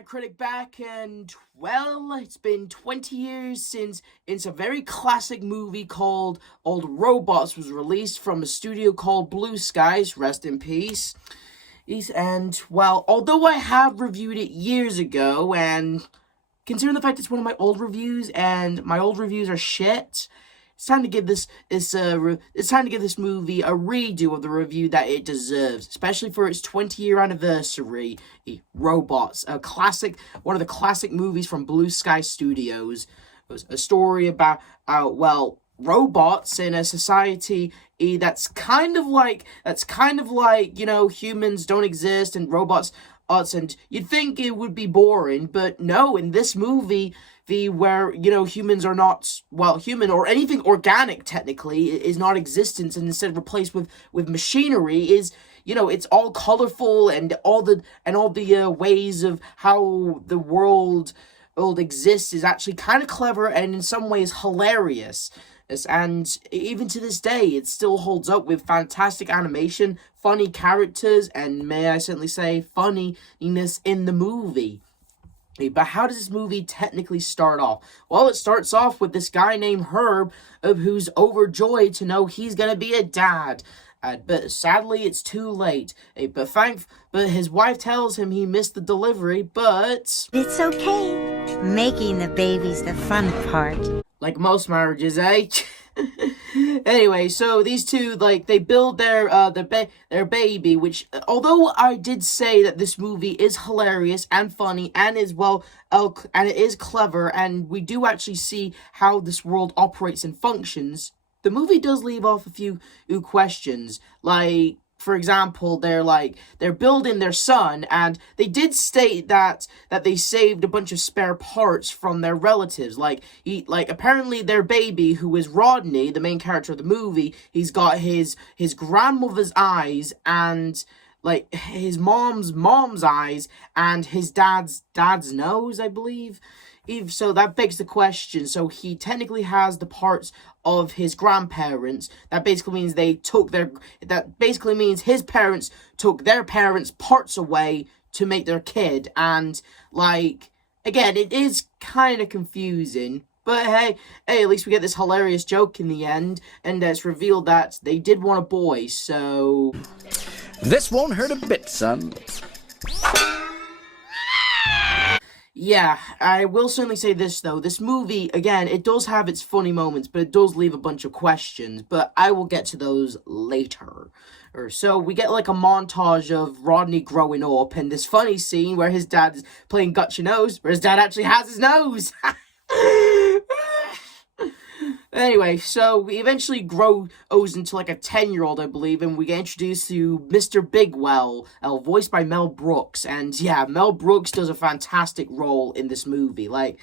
F-Man Critic back, and, well, it's been 20 years since it's a very classic movie called Old Robots was released from a studio called Blue Skies, rest in peace. And, well, although I have reviewed it years ago, and considering the fact it's one of my old reviews, and my old reviews are shit, it's time to give this movie a redo of the review that it deserves, especially for its 20-year anniversary. Robots, one of the classic movies from Blue Sky Studios. It was a story about robots in a society that's kind of like humans don't exist and robots. And you'd think it would be boring, but no, in this movie, where, humans are not, human or anything organic, technically, is not existence, and instead replaced with machinery, is, it's all colorful, and all the ways of how the world exists is actually kind of clever, and in some ways hilarious. And even to this day, it still holds up with fantastic animation, funny characters, and may I certainly say, funniness in the movie. But how does this movie technically start off? Well, it starts off with this guy named Herb, who's overjoyed to know he's gonna be a dad. But sadly, it's too late. But his wife tells him he missed the delivery, but it's okay. Making the baby's the fun part. Like most marriages, eh? Anyway, so these two, they build their baby, which, although I did say that this movie is hilarious and funny and is, and it is clever, and we do actually see how this world operates and functions, the movie does leave off a few questions, for example, they're building their son, and they did state that they saved a bunch of spare parts from their relatives. Apparently their baby, who is Rodney, the main character of the movie, he's got his grandmother's eyes, and his mom's eyes, and his dad's nose, I believe. So that begs the question, so he technically has the parts of his grandparents. That basically means his parents took their parents' parts away to make their kid. And, again, it is kind of confusing. But hey, at least we get this hilarious joke in the end, and it's revealed that they did want a boy, so... This won't hurt a bit, son. Yeah, I will certainly say this, though. This movie, again, it does have its funny moments, but it does leave a bunch of questions, but I will get to those later. So we get, a montage of Rodney growing up, and this funny scene where his dad is playing Got Your Nose, where his dad actually has his nose! Anyway, so we eventually grows into a 10-year-old, I believe, and we get introduced to Mr. Bigwell, voiced by Mel Brooks. And yeah, Mel Brooks does a fantastic role in this movie. Like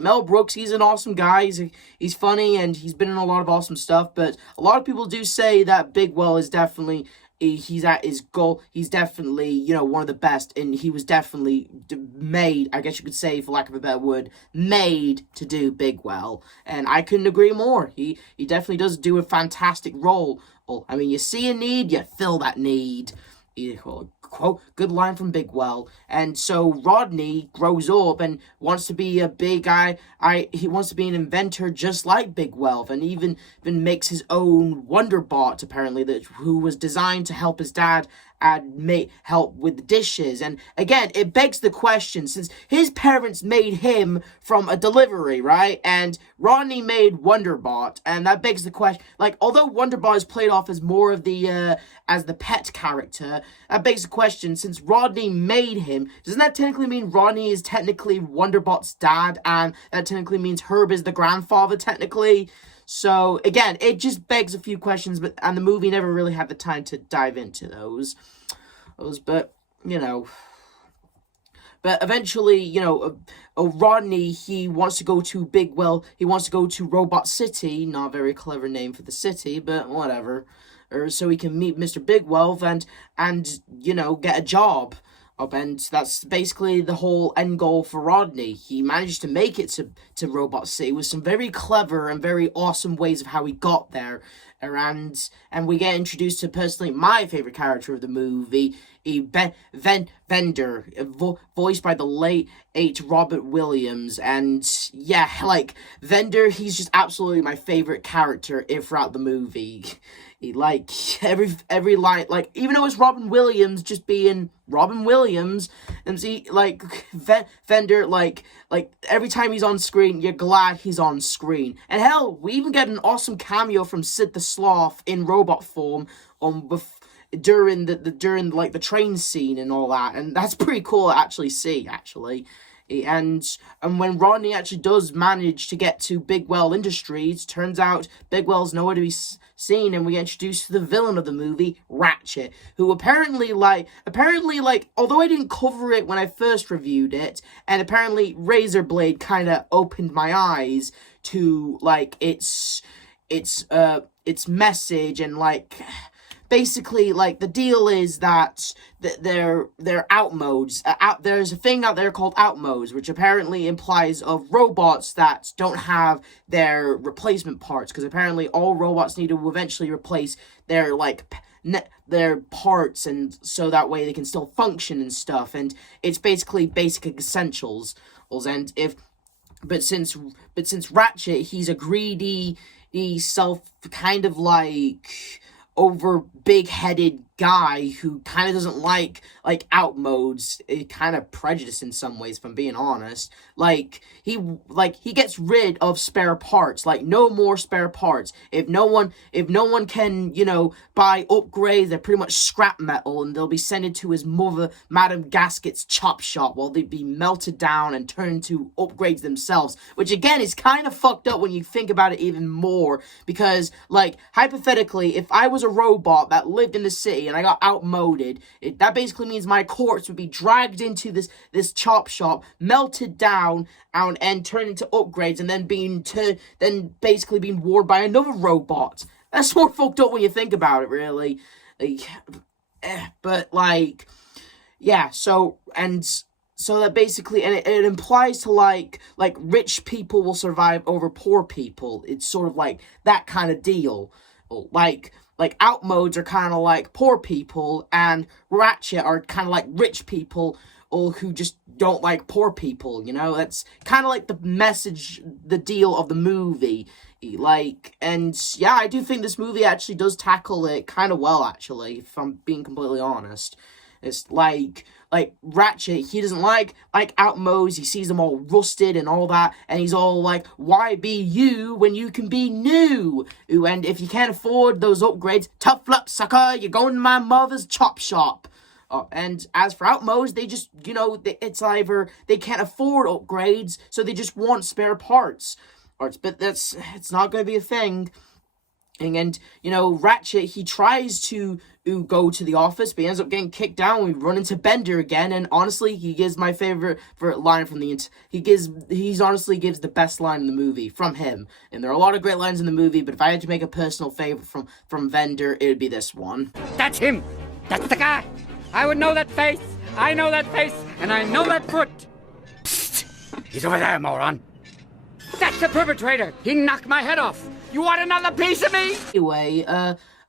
Mel Brooks, he's an awesome guy. He's funny, and he's been in a lot of awesome stuff. But a lot of people do say that Bigwell is definitely... he's at his goal. He's definitely, one of the best, and he was definitely made, I guess you could say, for lack of a better word, made to do Bigwell, and I couldn't agree more. He definitely does do a fantastic role. Well, I mean, you see a need, you fill that need. Quote, good line from Bigwell. And so Rodney grows up and wants to be a big guy. He wants to be an inventor just like Bigwell, and even makes his own Wonderbot, apparently, who was designed to help his dad help with the dishes. And again, it begs the question, since his parents made him from a delivery, right? And Rodney made Wonderbot, and that begs the question, although Wonderbot is played off as more of as the pet character, that begs the question, since Rodney made him, doesn't that technically mean Rodney is technically Wonderbot's dad, and that technically means Herb is the grandfather, technically? So, again, it just begs a few questions, and the movie never really had the time to dive into those. But, But eventually, Rodney, he wants to go to he wants to go to Robot City, not a very clever name for the city, but whatever. So he can meet Mr. Bigwell and get a job. And that's basically the whole end goal for Rodney. He managed to make it to Robot City with some very clever and very awesome ways of how he got there. And we get introduced to, personally, my favorite character of the movie, Vendor, voiced by the late Robert Williams, and yeah, like Vendor, he's just absolutely my favorite character throughout the movie. Like every line, like even though it's Robin Williams just being Robin Williams, and see like Vendor, like every time he's on screen, you're glad he's on screen. And hell, we even get an awesome cameo from Sid the Sloth in robot form during the train scene and all that, and that's pretty cool to actually see And when Rodney actually does manage to get to Bigwell Industries, turns out Bigwell's nowhere to be seen, and we get introduced to the villain of the movie, Ratchet, who apparently, although I didn't cover it when I first reviewed it, and apparently Razorblade kind of opened my eyes to, like, its message, and, like, basically, like, the deal is that they're out modes. There's a thing out there called out modes, which apparently implies of robots that don't have their replacement parts, because apparently all robots need to eventually replace their, like, their parts, and so that way they can still function and stuff, and it's basically basic essentials. But since Ratchet, he's a greedy, kind of like over big-headed guy who kind of doesn't like out modes, kind of prejudiced in some ways, if I'm being honest. He gets rid of spare parts, like no more spare parts. If no one can, buy upgrades, they're pretty much scrap metal, and they'll be sent to his mother, Madame Gasket's chop shop, while they'd be melted down and turned into upgrades themselves, which again is kind of fucked up when you think about it even more, because, like, hypothetically, if I was a robot that lived in the city and I got outmoded, that basically means my corpse would be dragged into this chop shop, melted down, and turned into upgrades, and then basically being worn by another robot. That's more fucked up when you think about it, really. But yeah. So that basically, and it implies to like rich people will survive over poor people. It's sort of like that kind of deal. Like out modes are kind of like poor people, and Ratchet are kind of like rich people who just don't like poor people, That's kind of like the message, the deal of the movie. And yeah, I do think this movie actually does tackle it kind of well, actually, if I'm being completely honest. It's like Ratchet, he doesn't like out modes, he sees them all rusted and all that, and he's all like, why be you when you can be new? Ooh, and if you can't afford those upgrades, tough luck, sucker, you're going to my mother's chop shop. And as for out modes, they just, it's either they can't afford upgrades, so they just want spare parts. But it's not going to be a thing. And Ratchet, he tries to go to the office, but he ends up getting kicked out. We run into Bender again, and honestly, he gives my favorite line from he honestly gives the best line in the movie from him. And there are a lot of great lines in the movie, but if I had to make a personal favorite from Bender, it would be this one. That's him! That's the guy! I would know that face! I know that face, and I know that foot! Psst! He's over there, moron! That's the perpetrator! He knocked my head off! You want another piece of me? Anyway,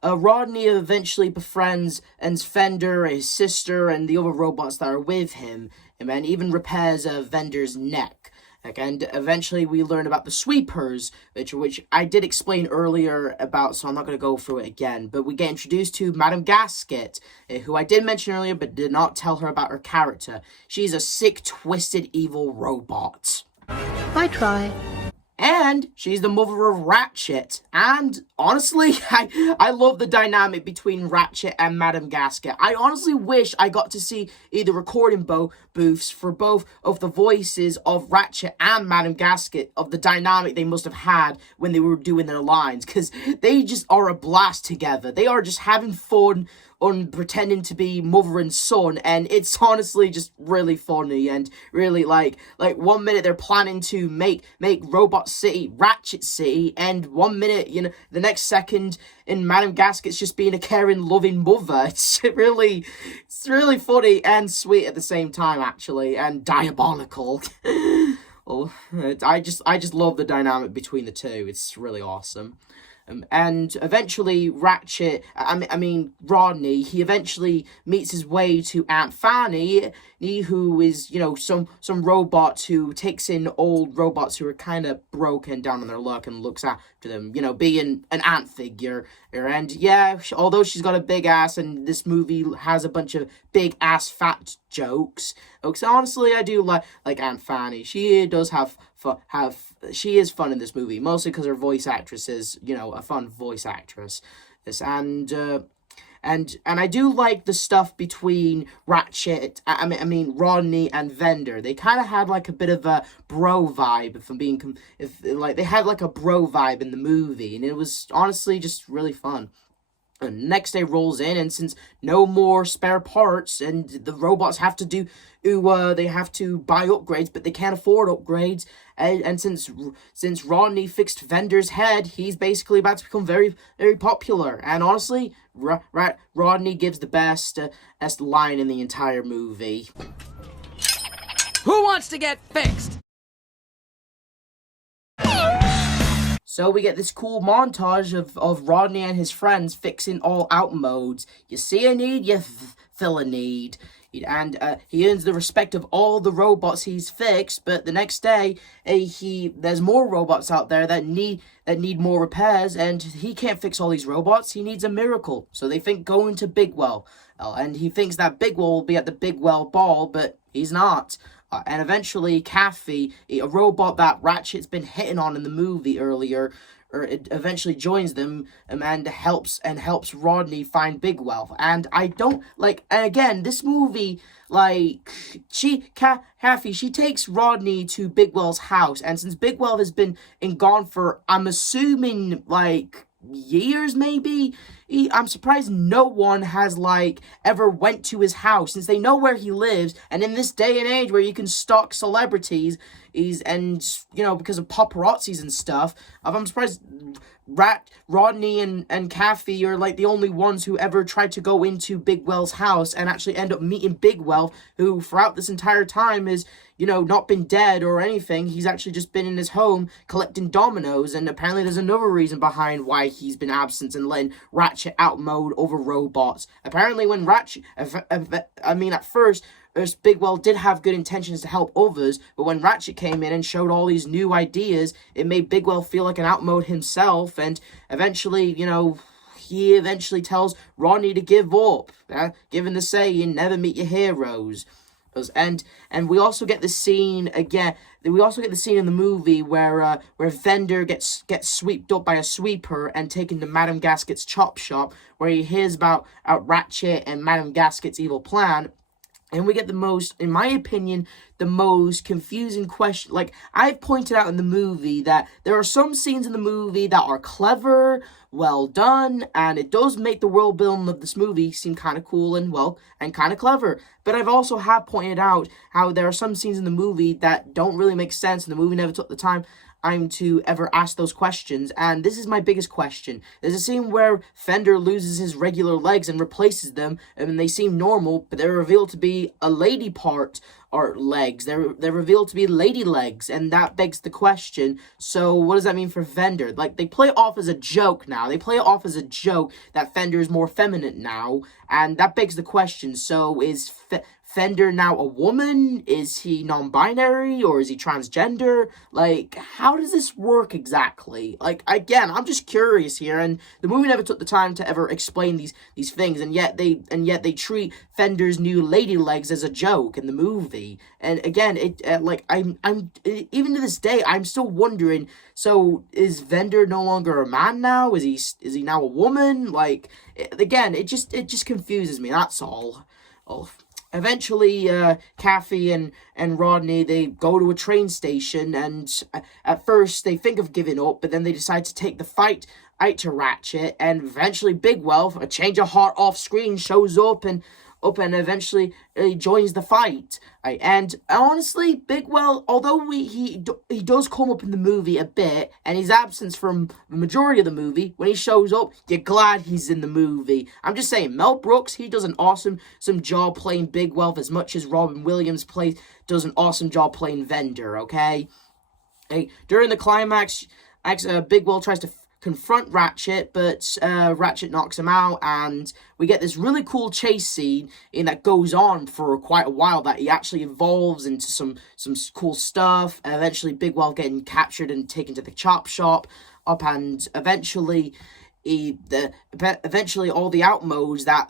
Rodney eventually befriends Fender, his sister, and the other robots that are with him, and then even repairs Vender's neck. And eventually we learn about the sweepers, which I did explain earlier about, so I'm not going to go through it again. But we get introduced to Madame Gasket, who I did mention earlier, but did not tell her about her character. She's a sick, twisted, evil robot. I try. And she's the mother of Ratchet. And honestly, I love the dynamic between Ratchet and Madame Gasket. I honestly wish I got to see either recording booths for both of the voices of Ratchet and Madame Gasket, of the dynamic they must have had when they were doing their lines. Because they just are a blast together. They are just having fun on pretending to be mother and son, and it's honestly just really funny, and really like 1 minute they're planning to make Robot City Ratchet City, and 1 minute, the next second in Madame Gasket's just being a caring, loving mother. It's really funny and sweet at the same time, actually, and diabolical. Well, I just love the dynamic between the two. It's really awesome. And eventually Rodney, he eventually meets his way to Aunt Fanny, who is, some robot who takes in old robots who are kind of broken down on their luck and looks after them, being an aunt figure. And yeah, although she's got a big ass and this movie has a bunch of big ass fat jokes, because honestly, I do like Aunt Fanny. She does she is fun in this movie, mostly because her voice actress is, a fun voice actress. Yes, and I do like the stuff between Ratchet, Rodney and Vendor. They kind of had like a bit of a bro vibe, they had like a bro vibe in the movie, and it was honestly just really fun. And next day rolls in, and since no more spare parts, and the robots have to they have to buy upgrades, but they can't afford upgrades. And since Rodney fixed Vendor's head, he's basically about to become very, very popular. And honestly, Rodney gives the best line in the entire movie. Who wants to get fixed? So we get this cool montage of Rodney and his friends fixing all out modes. You see a need, you fill a need. And he earns the respect of all the robots he's fixed, but the next day, there's more robots out there that need more repairs, and he can't fix all these robots. He needs a miracle. So they think going to Bigwell. And he thinks that Bigwell will be at the Bigwell ball, but he's not. And eventually, Kathy, a robot that Ratchet's been hitting on in the movie earlier, it eventually joins them and helps Rodney find Bigwell. And I don't and again, this movie, Kathy, she takes Rodney to Bigwell's house, and since Bigwell has been gone for, I'm assuming, years maybe, I'm surprised no one has ever went to his house, since they know where he lives. And in this day and age where you can stalk celebrities, because of paparazzis and stuff, I'm surprised Rodney and Kathy are the only ones who ever tried to go into Bigwell's house and actually end up meeting Bigwell, who throughout this entire time is not been dead or anything. He's actually just been in his home collecting dominoes, and apparently there's another reason behind why he's been absent and letting Ratchet outmode over robots. Apparently when at first Bigwell did have good intentions to help others, but when Ratchet came in and showed all these new ideas, it made Bigwell feel like an outmode himself, and eventually, he eventually tells Rodney to give up, given the saying, never meet your heroes. And we also get the scene again. We also get the scene in the movie where Vendor gets swept up by a sweeper and taken to Madame Gasket's chop shop, where he hears about Ratchet and Madame Gasket's evil plan. And we get in my opinion, the most confusing question. I've pointed out in the movie that there are some scenes in the movie that are clever, well done, and it does make the world building of this movie seem kind of cool and kind of clever. But I've also pointed out how there are some scenes in the movie that don't really make sense, and the movie never took the time to ever ask those questions. And this is my biggest question. There's a scene where Fender loses his regular legs and replaces them, and they seem normal, but they're revealed to be a lady part or legs. They're revealed to be lady legs, and that begs the question, so what does that mean for Fender? They play it off as a joke now. They play it off as a joke that Fender is more feminine now, and that begs the question, so is Fender now a woman? Is he non-binary, or is he transgender? How does this work exactly? Again, I'm just curious here, and the movie never took the time to ever explain these things, and yet they treat Fender's new lady legs as a joke in the movie. And again, I'm even to this day, I'm still wondering, so is Fender no longer a man now? Is he now a woman? Again, it just confuses me, that's all. Eventually, Kathy and Rodney, they go to a train station, and at first they think of giving up, but then they decide to take the fight out to Ratchet, and eventually Bigwell, a change of heart off screen, shows up and eventually joins the fight. And honestly, Bigwell, although he does come up in the movie a bit, and he's absent from the majority of the movie, when he shows up, you're glad he's in the movie. I'm just saying, Mel Brooks, he does an awesome job playing Bigwell, as much as Robin Williams does an awesome job playing Vendor, okay? During the climax, Bigwell tries to confront Ratchet, but Ratchet knocks him out, and we get this really cool chase scene that goes on for quite a while, that he actually evolves into some cool stuff, and eventually Bigwell getting captured and taken to the chop shop, and eventually eventually all the outmodes that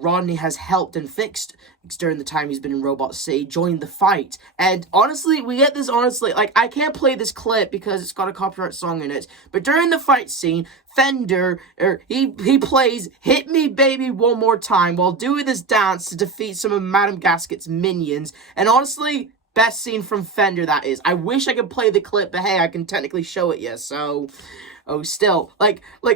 Rodney has helped and fixed during the time he's been in Robot City join the fight. And honestly, we get this like, I can't play this clip because it's got a copyright song in it, but during the fight scene, Fender, he plays Hit Me Baby One More Time while doing this dance to defeat some of Madame Gasket's minions. And honestly, best scene from Fender, that is. I wish I could play the clip, but hey, I can technically show it, so... Oh, still,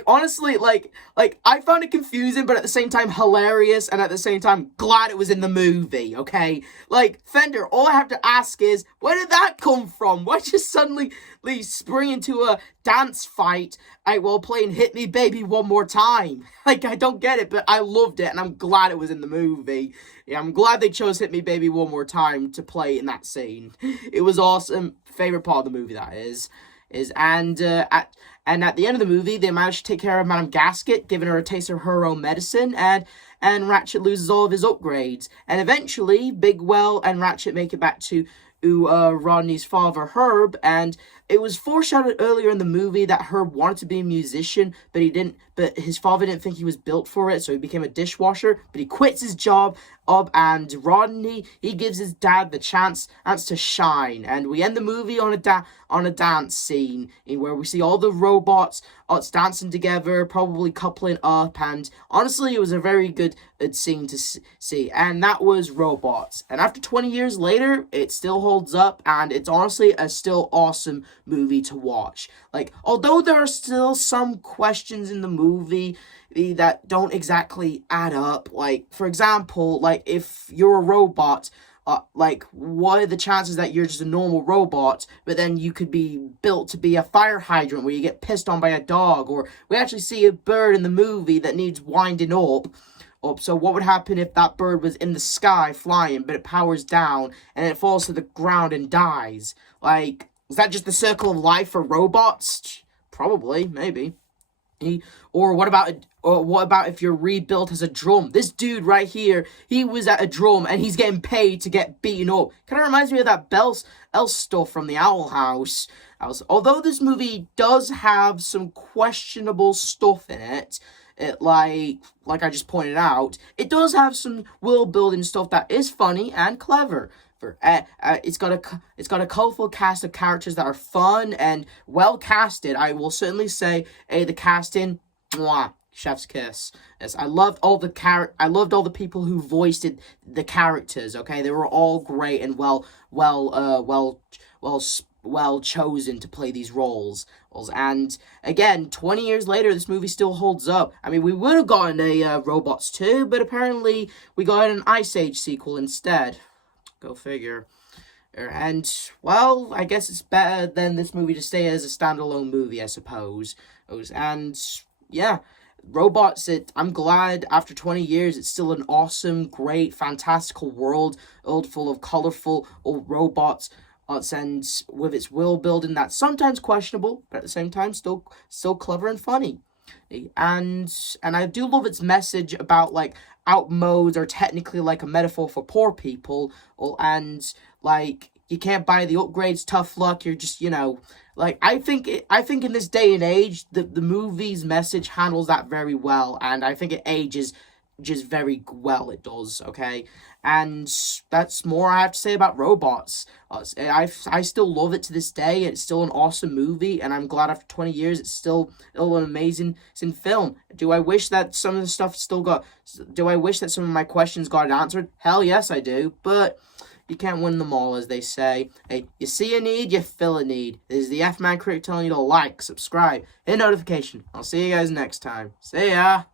honestly, I found it confusing, but at the same time hilarious, and at the same time glad it was in the movie, okay? Like, Fender, all I have to ask is, where did that come from? Why just suddenly spring into a dance fight while playing Hit Me Baby One More Time? Like, I don't get it, but I loved it, and I'm glad it was in the movie. Yeah, I'm glad they chose Hit Me Baby One More Time to play in that scene. It was awesome. Favorite part of the movie, that is. And at the end of the movie, they manage to take care of Madame Gasket, giving her a taste of her own medicine, and Ratchet loses all of his upgrades. And eventually, Bigwell and Ratchet make it back to Rodney's father, Herb, and it was foreshadowed earlier in the movie that Herb wanted to be a musician, but his father didn't think he was built for it, so he became a dishwasher, but he quits his job, and Rodney, he gives his dad the chance to shine, and we end the movie on a dance scene, where we see all the robots dancing together, probably coupling up, and honestly, it was a very good scene to see, and that was Robots. And after 20 years later, it still holds up, and it's honestly a still awesome movie to watch. Like, although there are still some questions in the movie that don't exactly add up, like, for example, like, if you're a robot, what are the chances that you're just a normal robot, but then you could be built to be a fire hydrant where you get pissed on by a dog, or we actually see a bird in the movie that needs winding up. So what would happen if that bird was in the sky flying, but it powers down, and it falls to the ground and dies? Like, is that just the circle of life for robots? Probably, maybe. Or what about if you're rebuilt as a drum? This dude right here, he was at a drum and he's getting paid to get beaten up. Kind of reminds me of that else stuff from the Owl House. Although this movie does have some questionable stuff in it, like I just pointed out, it does have some world building stuff that is funny and clever. It's got a colorful cast of characters that are fun and well casted. I will certainly say, the casting, mwah, chef's kiss. Yes, I loved all the people who voiced the characters. Okay, they were all great and well chosen to play these roles. And again, 20 years later, this movie still holds up. I mean, we would have gotten a Robots 2, but apparently we got an Ice Age sequel instead. Go figure. And, well, I guess it's better than this movie to stay as a standalone movie, I suppose. And, yeah, Robots, I'm glad after 20 years it's still an awesome, great, fantastical world full of colorful robots, and with its world building that's sometimes questionable, but at the same time still clever and funny. And I do love its message about, like, out modes are technically like a metaphor for poor people, and like, you can't buy the upgrades, tough luck, you're just, like, I think in this day and age, the movie's message handles that very well, and I think it ages just very well, it does, okay? And that's more I have to say about Robots. I still love it to this day, and it's still an awesome movie, and I'm glad after 20 years it's still an amazing film. Do I wish that some of the stuff do I wish that some of my questions got answered? Hell yes, I do, but you can't win them all, as they say. Hey, you see a need, you fill a need. This is the F-Man Critic telling you to like, subscribe, hit notification. I'll see you guys next time. See ya!